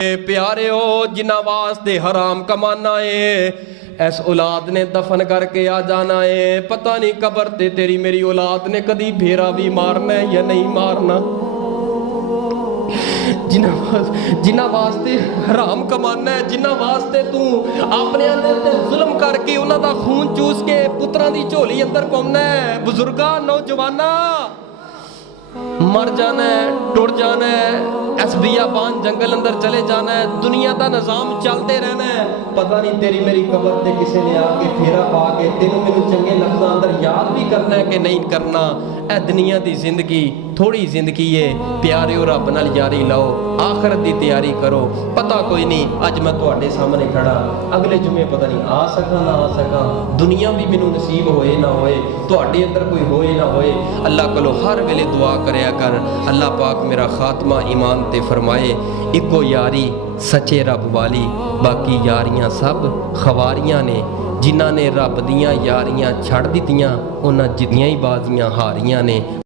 प्यारे हो जिन्हां वास्ते हराम कमाना है, इस औलाद ने दफन करके आ जाना है। पता नहीं कबर ते तेरी मेरी औलाद ने कदी फेरा भी मारना है या नहीं मारना। जिन्हां वास्ते हराम कमाना है, जिन्हां वास्ते तू अपने अंदर ते जुल्म करके उन्हां दा खून चूस के पुत्रां दी झोली अंदर पाउंदा है। बुजुर्गा नौजवाना मर जाना है, टुट जाना है, इस बियाबान जंगल अंदर चले जाना है, दुनिया का निज़ाम चलते रहना है। पता नहीं तेरी मेरी कबर ते किसी ने आके फेरा पा के तेनों मैनू चंगे लफ्ज़ां अंदर याद भी करना है कि नहीं करना। ए दुनिया की जिंदगी थोड़ी जिंदगी है, प्यारे हो रब नाल यारी लाओ, आखिरत की तैयारी करो। पता कोई नहीं अज मैं तुहाडे सामने खड़ा, अगले जुमे पता नहीं आ सका ना आ सका, दुनिया भी मैनू नसीब होए ना होए, तुहाडे अंदर कोई होए ना होए। अल्लाह कोलों हर वेले दुआ करया कर, अल्लाह पाक मेरा खात्मा ईमान ते फरमाए। इको यारी सच्चे रब वाली, बाकी यारियां सब खवारियां ने। जिन्हां ने रब दियां यारियां छड़ दित्तियां उन्हां जिद्दियां ही बाजियां हारियां ने।